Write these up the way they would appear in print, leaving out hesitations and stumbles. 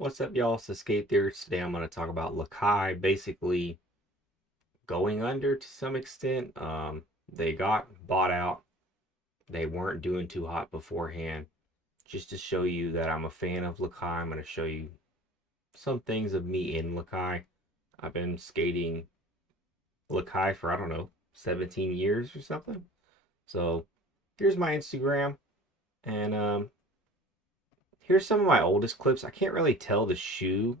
What's up, y'all? It's the Skate Theorist. Today I'm going to talk about Lakai basically going under to some extent. They got bought out. They weren't doing too hot beforehand. Just to show you that I'm a fan of Lakai, I'm going to show you some things of me in Lakai. I've been skating Lakai for, I don't know, 17 years or something. So here's my Instagram. And here's some of my oldest clips. I can't really tell the shoe.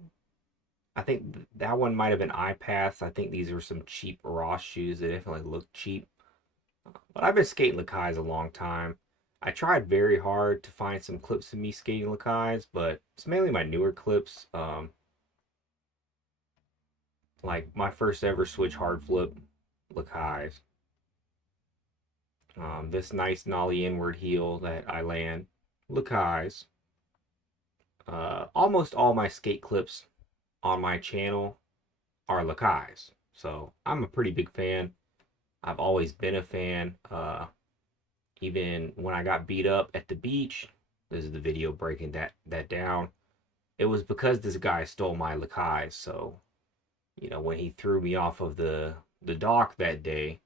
I think that one might have been iPaths. I think these were some cheap Ross shoes. They definitely look cheap. But I've been skating Lakais a long time. I tried very hard to find some clips of me skating Lakais, but it's mainly my newer clips. Like my first ever switch hard flip Lakais. This nice nollie inward heel that I land Lakais. Almost all my skate clips on my channel are Lakais. So I'm a pretty big fan. I've always been a fan. Even when I got beat up at the beach, this is the video breaking that down. It was because this guy stole my Lakais. So, when he threw me off of the dock that day,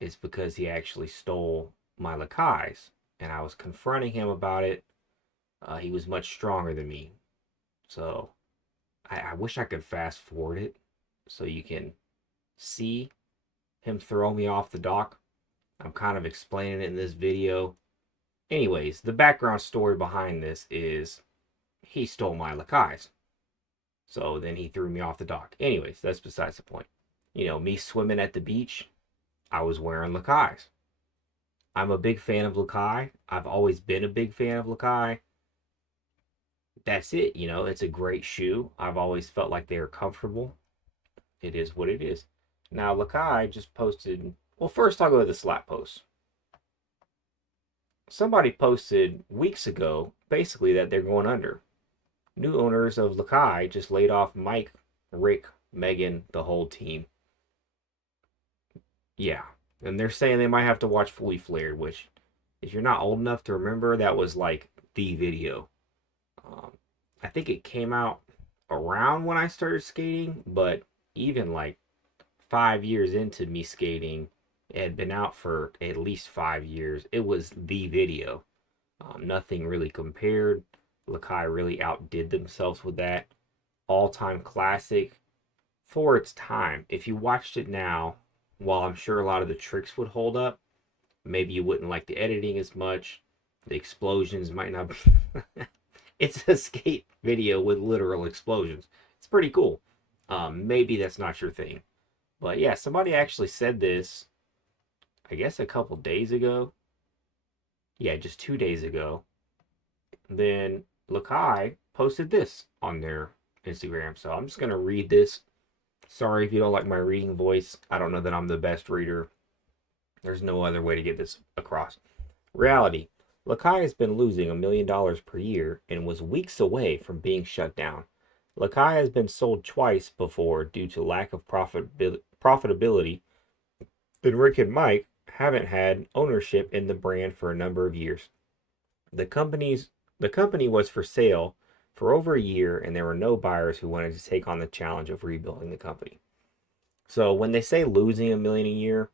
it's because he actually stole my Lakais. And I was confronting him about it. He was much stronger than me. So I wish I could fast forward it so you can see him throw me off the dock. I'm kind of explaining it in this video. Anyways, the background story behind this is he stole my Lakais. So then he threw me off the dock. Anyways, that's besides the point. Me swimming at the beach, I was wearing Lakais. I'm a big fan of Lakai. I've always been a big fan of Lakai. That's it. It's a great shoe. I've always felt like they are comfortable. It is what it is. Now, Lakai just posted. Well, first I'll go to the slap post. Somebody posted weeks ago, basically, that they're going under. New owners of Lakai just laid off Mike, Rick, Megan, the whole team. Yeah. And they're saying they might have to watch Fully Flared, which, if you're not old enough to remember, that was like the video. I think it came out around when I started skating, but even like 5 years into me skating, it had been out for at least 5 years. It was the video. Nothing really compared. Lakai really outdid themselves with that. All-time classic for its time. If you watched it now, while I'm sure a lot of the tricks would hold up, maybe you wouldn't like the editing as much. The explosions might not be... It's a skate video with literal explosions. It's pretty cool. Maybe that's not your thing. But yeah, somebody actually said this, I guess a couple days ago. Yeah, just 2 days ago. Then Lakai posted this on their Instagram. So I'm just going to read this. Sorry if you don't like my reading voice. I don't know that I'm the best reader. There's no other way to get this across. Reality. Lakai has been losing $1 million per year and was weeks away from being shut down. Lakai has been sold twice before due to lack of profitability, and Rick and Mike haven't had ownership in the brand for a number of years. The company was for sale for over a year, and there were no buyers who wanted to take on the challenge of rebuilding the company. So when they say losing $1 million a year,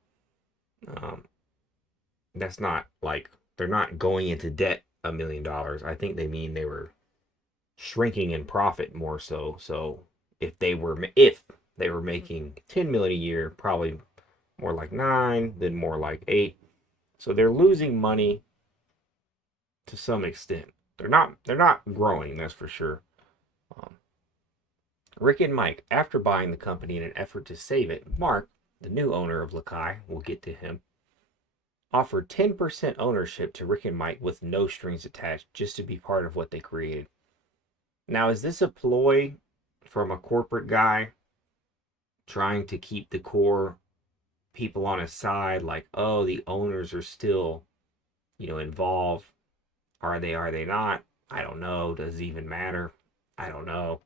that's not like they're not going into debt $1 million. I think they mean they were shrinking in profit more so. So if they were making 10 million a year, probably more like 9, then more like 8. So they're losing money to some extent. They're not growing, that's for sure. Rick and Mike, after buying the company in an effort to save it, Mark, the new owner of Lakai, we'll get to him, offered 10% ownership to Rick and Mike with no strings attached, just to be part of what they created. Now, is this a ploy from a corporate guy trying to keep the core people on his side? Like, oh, the owners are still, involved. Are they not? I don't know. Does it even matter? I don't know.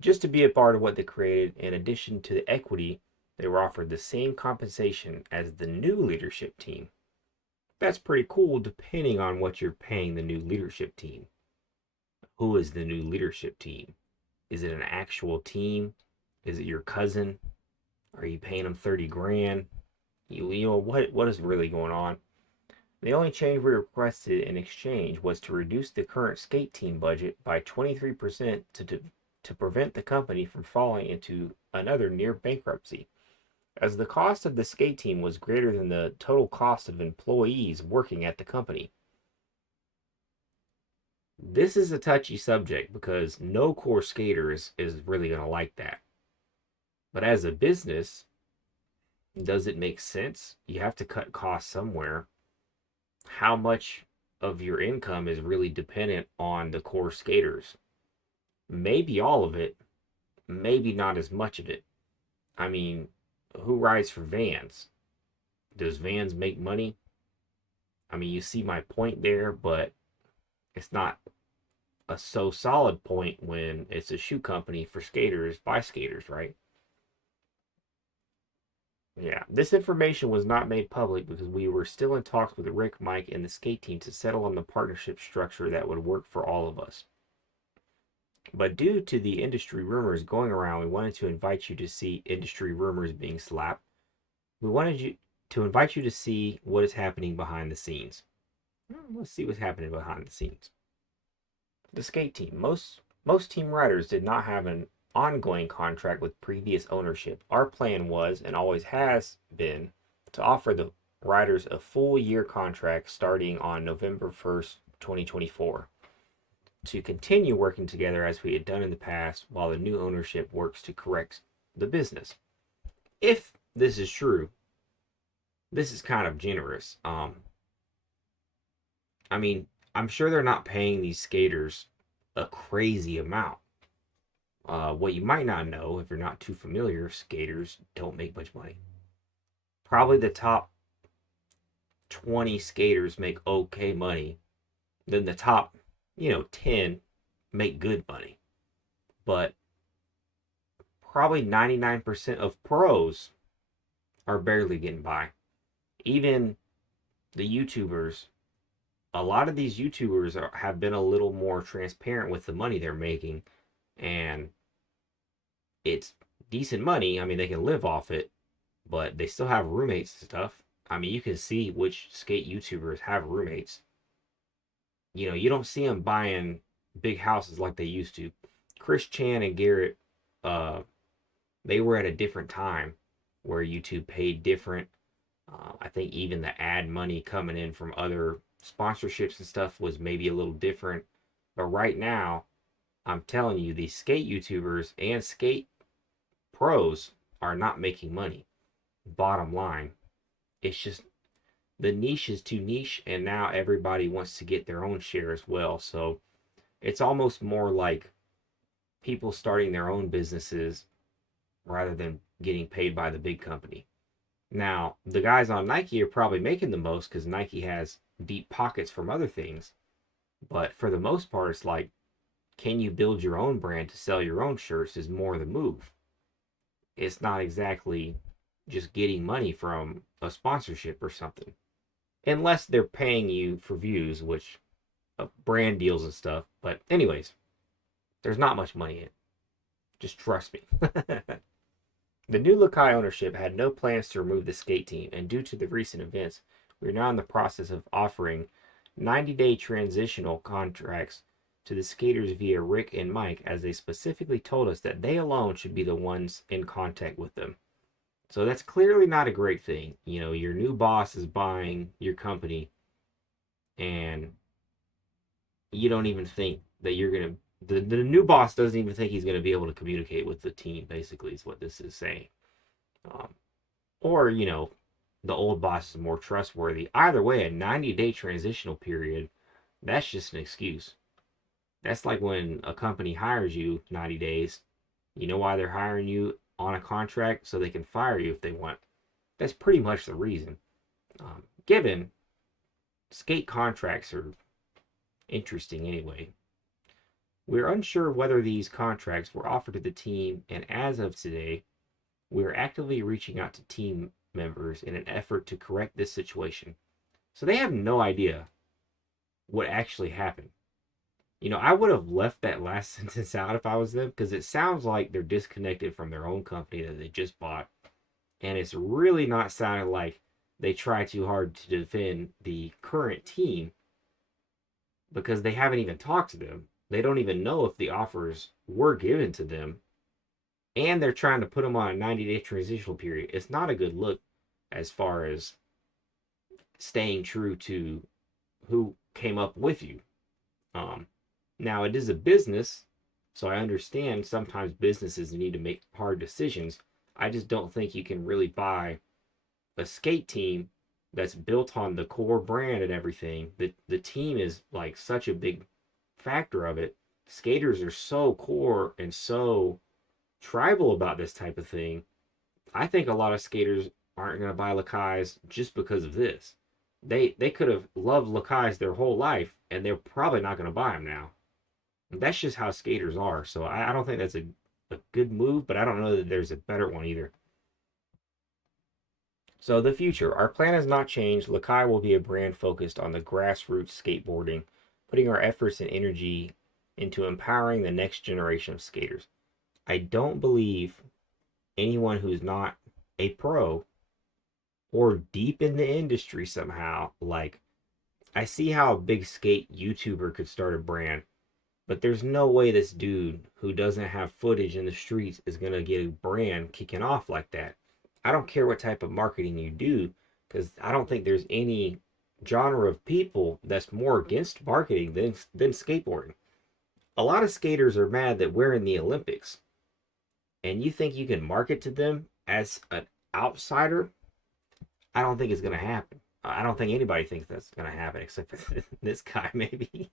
Just to be a part of what they created, in addition to the equity, they were offered the same compensation as the new leadership team. That's pretty cool depending on what you're paying the new leadership team. who is the new leadership team? Is it an actual team? Is it your cousin? Are you paying him 30 grand? You know what is really going on? The only change we requested in exchange was to reduce the current skate team budget by 23% to prevent the company from falling into another near bankruptcy, as the cost of the skate team was greater than the total cost of employees working at the company. This is a touchy subject because no core skater is really going to like that. But as a business, does it make sense? You have to cut costs somewhere. How much of your income is really dependent on the core skaters? Maybe all of it, maybe not as much of it. I mean, who rides for Vans? Does Vans make money? I mean, you see my point there, but it's not a so solid point when it's a shoe company for skaters by skaters, right? Yeah, this information was not made public because we were still in talks with Rick, Mike, and the skate team to settle on the partnership structure that would work for all of us. But due to the industry rumors going around, we wanted to invite you to see industry rumors being slapped. We wanted you to invite you to see what is happening behind the scenes. Let's see what's happening behind the scenes. The skate team. Most team riders did not have an ongoing contract with previous ownership. Our plan was, and always has been, to offer the riders a full year contract starting on November 1st, 2024, to continue working together as we had done in the past while the new ownership works to correct the business. If this is true, this is kind of generous. I mean, I'm sure they're not paying these skaters a crazy amount. What you might not know, if you're not too familiar, skaters don't make much money. Probably the top 20 skaters make okay money. Then the top, 10 make good money. But probably 99% of pros are barely getting by. Even the YouTubers, a lot of these YouTubers have been a little more transparent with the money they're making, and it's decent money. I mean, they can live off it, but they still have roommates and stuff. I mean, you can see which skate YouTubers have roommates. You don't see them buying big houses like they used to. Chris Chan and Garrett, uh, they were at a different time where YouTube paid different. I think even the ad money coming in from other sponsorships and stuff was maybe a little different. But right now, I'm telling you, these skate YouTubers and skate pros are not making money. Bottom line, it's just the niche is too niche, and now everybody wants to get their own share as well. So it's almost more like people starting their own businesses rather than getting paid by the big company. Now, the guys on Nike are probably making the most because Nike has deep pockets from other things. But for the most part, it's like, can you build your own brand to sell your own shirts is more the move. It's not exactly just getting money from a sponsorship or something. Unless they're paying you for views, which brand deals and stuff. But anyways, there's not much money in it. Just trust me. The new Lakai ownership had no plans to remove the skate team, and due to the recent events, we are now in the process of offering 90-day transitional contracts to the skaters via Rick and Mike, as they specifically told us that they alone should be the ones in contact with them. So that's clearly not a great thing. Your new boss is buying your company, and you don't even think that you're going to. The new boss doesn't even think he's going to be able to communicate with the team, basically, is what this is saying. Or, the old boss is more trustworthy. Either way, a 90-day transitional period, that's just an excuse. That's like when a company hires you 90 days. You know why they're hiring you on a contract? So they can fire you if they want. That's pretty much the reason. Given skate contracts are interesting anyway. We're unsure whether these contracts were offered to the team, and as of today, we are actively reaching out to team members in an effort to correct this situation. So they have no idea what actually happened. I would have left that last sentence out if I was them, because it sounds like they're disconnected from their own company that they just bought. And it's really not sounding like they try too hard to defend the current team, because they haven't even talked to them. They don't even know if the offers were given to them. And they're trying to put them on a 90-day transitional period. It's not a good look as far as staying true to who came up with you. Um, Now, it is a business, so I understand sometimes businesses need to make hard decisions. I just don't think you can really buy a skate team that's built on the core brand and everything. The team is like such a big factor of it. Skaters are so core and so tribal about this type of thing. I think a lot of skaters aren't going to buy Lakais just because of this. They could have loved Lakais their whole life, and they're probably not going to buy them now. That's just how skaters are. So I don't think that's a good move, but I don't know that there's a better one either. So the future, our plan has not changed. Lakai will be a brand focused on the grassroots skateboarding, putting our efforts and energy into empowering the next generation of skaters. I don't believe anyone who's not a pro or deep in the industry somehow, like, I see how a big skate YouTuber could start a brand, but there's no way this dude who doesn't have footage in the streets is going to get a brand kicking off like that. I don't care what type of marketing you do, because I don't think there's any genre of people that's more against marketing than skateboarding. A lot of skaters are mad that we're in the Olympics, and you think you can market to them as an outsider? I don't think it's going to happen. I don't think anybody thinks that's going to happen except for this guy, maybe.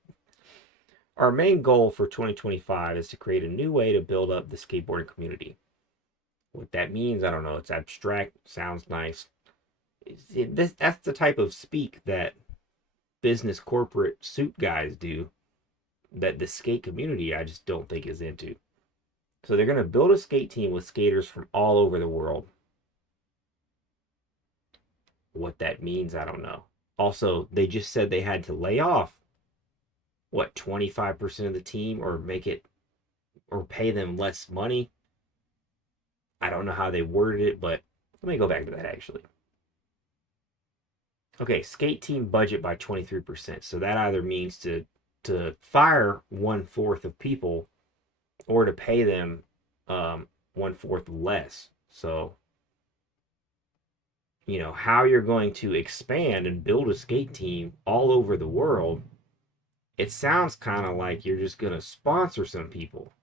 Our main goal for 2025 is to create a new way to build up the skateboarding community. What that means, I don't know. It's abstract, sounds nice. That's the type of speak that business corporate suit guys do, that the skate community I just don't think is into. So they're going to build a skate team with skaters from all over the world. What that means, I don't know. Also, they just said they had to lay off, what, 25% of the team, or make it, or pay them less money. I don't know how they worded it, but let me go back to that actually. Okay, skate team budget by 23%. So that either means to fire 1/4 of people, or to pay them 1/4 less. So, how you're going to expand and build a skate team all over the world, it sounds kind of like you're just going to sponsor some people.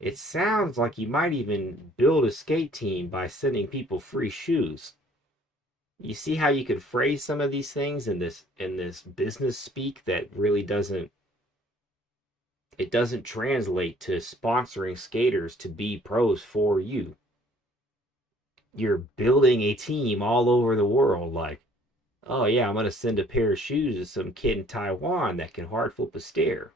It sounds like you might even build a skate team by sending people free shoes. You see how you could phrase some of these things in this business speak that really doesn't translate to sponsoring skaters to be pros for you. You're building a team all over the world, like, oh yeah, I'm gonna send a pair of shoes to some kid in Taiwan that can hard flip a stair.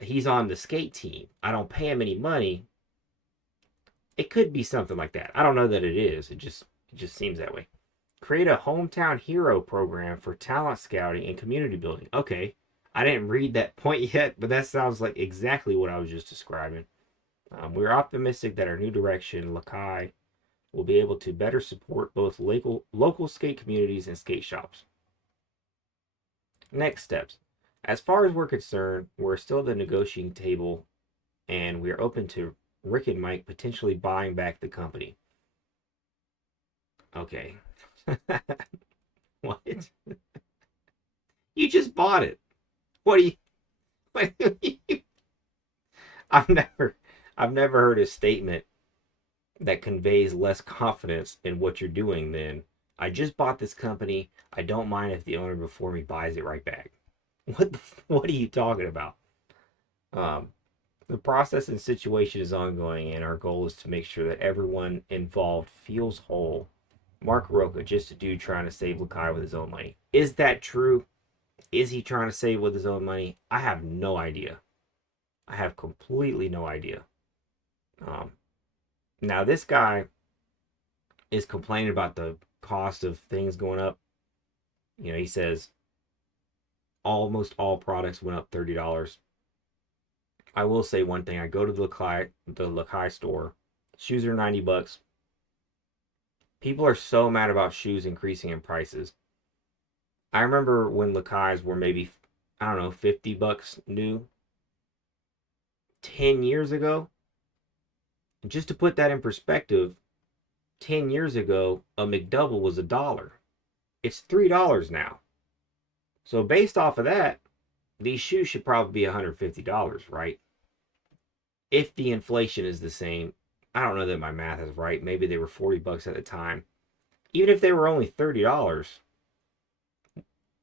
He's on the skate team. I don't pay him any money. It could be something like that. I don't know that it is. It just seems that way. Create a hometown hero program for talent scouting and community building. Okay, I didn't read that point yet, but that sounds like exactly what I was just describing. We're optimistic that our new direction, Lakai, will be able to better support both local skate communities and skate shops. Next steps. As far as we're concerned, we're still at the negotiating table, and we are open to Rick and Mike potentially buying back the company. Okay. What? You just bought it. What do you? What do you? I've never, I've never heard a statement that conveys less confidence in what you're doing than, I just bought this company. I don't mind if the owner before me buys it right back. What are you talking about? Um, the process and situation is ongoing, and our goal is to make sure that everyone involved feels whole. Mark Roca, just a dude trying to save Lakai with his own money. Is that true? Is he trying to save with his own money? I have no idea. I have completely no idea. Um, Now, this guy is complaining about the cost of things going up. He says almost all products went up $30. I will say one thing. I go to the Lakai store. Shoes are $90. People are so mad about shoes increasing in prices. I remember when Lakais were maybe, I don't know, $50 new 10 years ago. And just to put that in perspective, 10 years ago, a McDouble was $1. It's $3 now. So based off of that, these shoes should probably be $150, right? If the inflation is the same. I don't know that my math is right. Maybe they were $40 at the time. Even if they were only $30,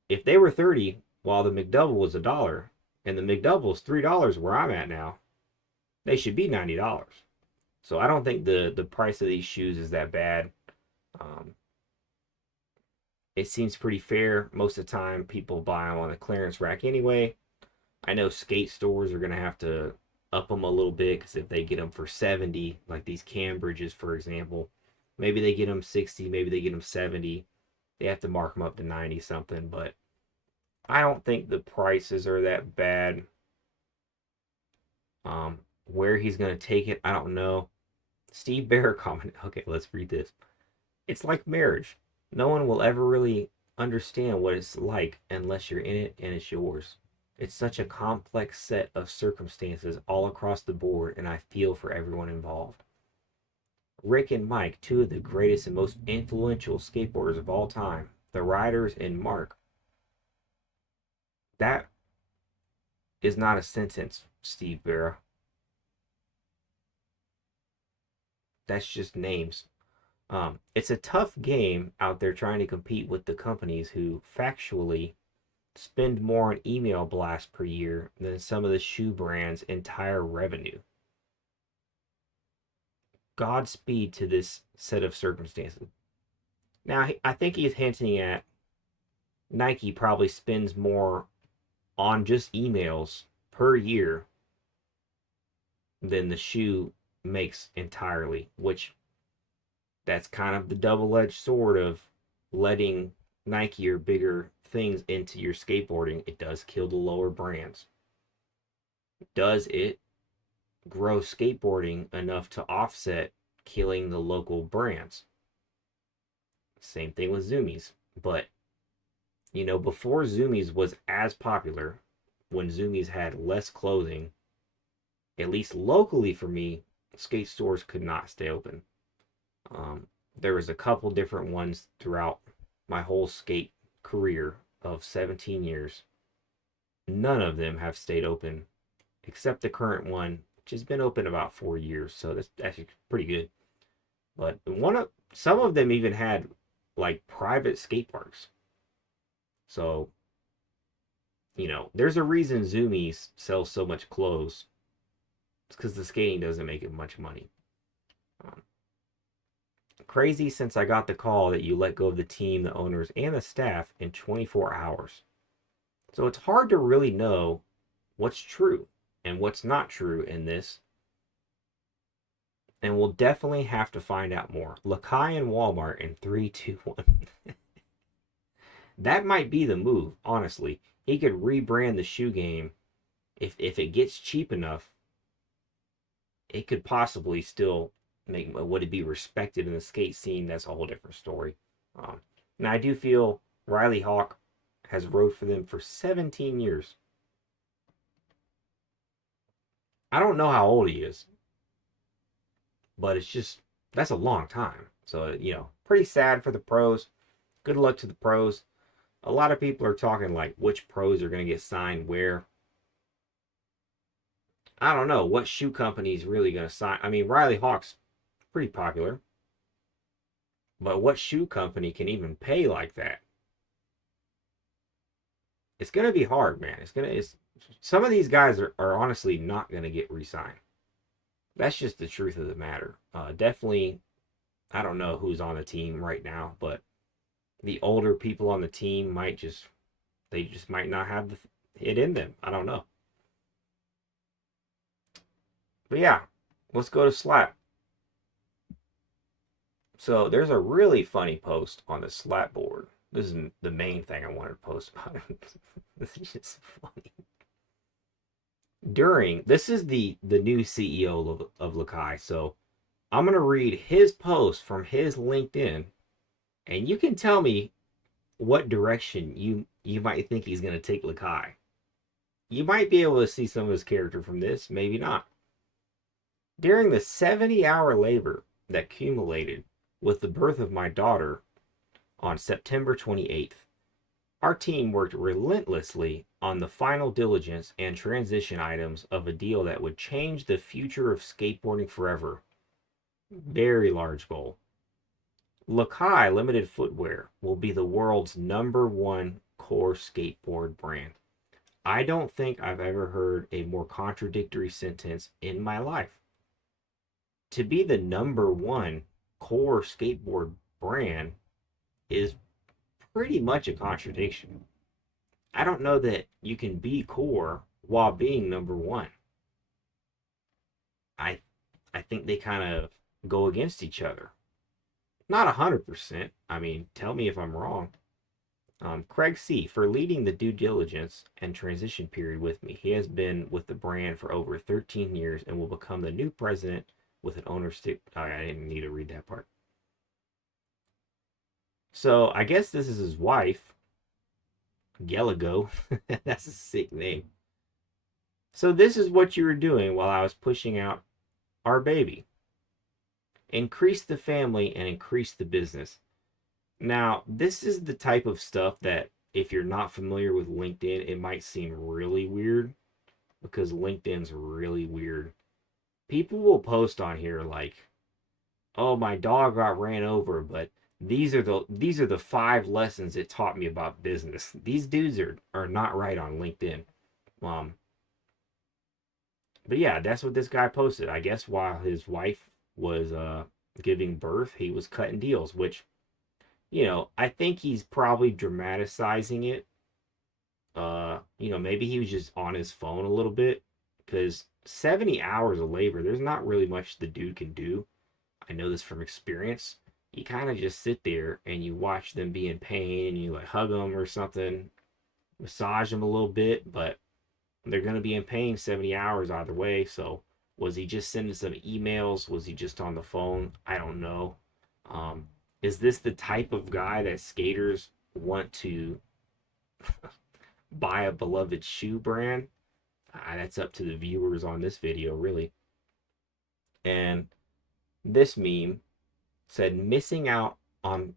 if they were 30 while the McDouble was $1 and the McDouble is $3 where I'm at now, they should be $90. So I don't think the price of these shoes is that bad. Um, it seems pretty fair. Most of the time, people buy them on the clearance rack anyway. I know skate stores are going to have to up them a little bit because if they get them for 70, like these Cambridges, for example, maybe they get them 60, maybe they get them 70. They have to mark them up to 90 something, but I don't think the prices are that bad. Where he's going to take it, I don't know. Steve Bear commented, okay, let's read this. It's like marriage. No one will ever really understand what it's like unless you're in it and it's yours. It's such a complex set of circumstances all across the board, and I feel for everyone involved. Rick and Mike, two of the greatest and most influential skateboarders of all time, the riders, and Mark. That is not a sentence, Steve Barra. That's just names. It's a tough game out there trying to compete with the companies who factually spend more on email blasts per year than some of the shoe brands' entire revenue. Godspeed to this set of circumstances. Now, I think he's hinting at Nike probably spends more on just emails per year than the shoe makes entirely, which that's kind of the double-edged sword of letting Nike or bigger things into your skateboarding. It does kill the lower brands. Does it grow skateboarding enough to offset killing the local brands? Same thing with Zoomies. But, before Zoomies was as popular, when Zoomies had less clothing, at least locally for me, skate stores could not stay open. There was a couple different ones throughout my whole skate career of 17 years. None of them have stayed open except the current one, which has been open about 4 years, so that's actually pretty good. But some of them even had like private skate parks. So, there's a reason Zoomies sells so much clothes. It's because the skating doesn't make it much money. Um, Crazy since I got the call that you let go of the team, the owners, and the staff in 24 hours. So it's hard to really know what's true and what's not true in this. And we'll definitely have to find out more. Lakai and Walmart in 3, 2, 1. That might be the move, honestly. He could rebrand the shoe game. If it gets cheap enough, it could possibly still would it be respected in the skate scene? That's a whole different story. And I do feel Riley Hawk has rode for them for 17 years. I don't know how old he is, but that's a long time. So, pretty sad for the pros. Good luck to the pros. A lot of people are talking like which pros are going to get signed where. I don't know what shoe company is really going to sign. I mean, Riley Hawk's pretty popular. But what shoe company can even pay like that? It's going to be hard, man. Some of these guys are honestly not going to get re-signed. That's just the truth of the matter. Definitely, I don't know who's on the team right now, but the older people on the team they just might not have it in them. I don't know. But yeah, let's go to Slap. So there's a really funny post on the Slap board. This is the main thing I wanted to post about it. This is just funny. This is the new CEO of Lakai, so I'm gonna read his post from his LinkedIn, and you can tell me what direction you might think he's gonna take Lakai. You might be able to see some of his character from this, maybe not. During the 70-hour labor that culminated with the birth of my daughter on September 28th, our team worked relentlessly on the final diligence and transition items of a deal that would change the future of skateboarding forever. Very large goal. Lakai Limited Footwear will be the world's #1 core skateboard brand. I don't think I've ever heard a more contradictory sentence in my life. To be the #1 core skateboard brand is pretty much a contradiction. I don't know that you can be core while being #1. I I think they kind of go against each other. Not 100%. I mean, tell me if I'm wrong. Craig C. for leading the due diligence and transition period with me. He has been with the brand for over 13 years and will become the new president with an ownership. Oh, I didn't need to read that part. So I guess this is his wife, Gelago. That's a sick name. So this is what you were doing while I was pushing out our baby. Increase the family and increase the business. Now, this is the type of stuff that if you're not familiar with LinkedIn, it might seem really weird because LinkedIn's really weird. People will post on here like, "Oh, my dog got ran over, but these are the 5 lessons it taught me about business." These dudes are not right on LinkedIn. Um, but yeah, that's what this guy posted. I guess while his wife was giving birth, he was cutting deals, which I think he's probably dramatizing it. Maybe he was just on his phone a little bit because 70 hours of labor, there's not really much the dude can do. I know this from experience. You kind of just sit there and you watch them be in pain and you like hug them or something, massage them a little bit, but they're going to be in pain 70 hours either way. So was he just sending some emails? Was he just on the phone? I don't know. Um, is this the type of guy that skaters want to buy a beloved shoe brand? That's up to the viewers on this video, really. And this meme said missing out on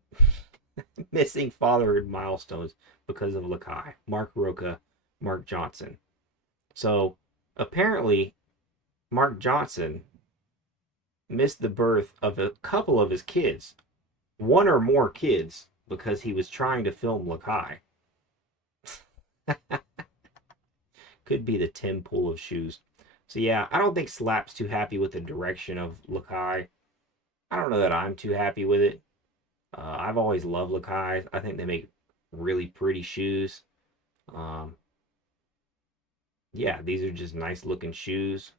missing fatherhood milestones because of Lakai. Mark Roca, Mark Johnson. So apparently, Mark Johnson missed the birth of a couple of his kids, one or more kids, because he was trying to film Lakai. Could be the Tim Pool of shoes. So yeah, I don't think Slap's too happy with the direction of Lakai. I don't know that I'm too happy with it. I've always loved Lakai. I think they make really pretty shoes. Um, yeah, these are just nice looking shoes.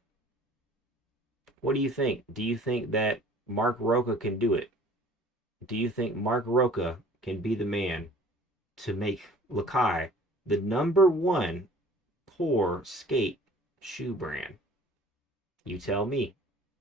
What do you think? Do you think that Mark Roca can do it? Do you think Mark Roca can be the man to make Lakai the #1 core skate shoe brand? You tell me.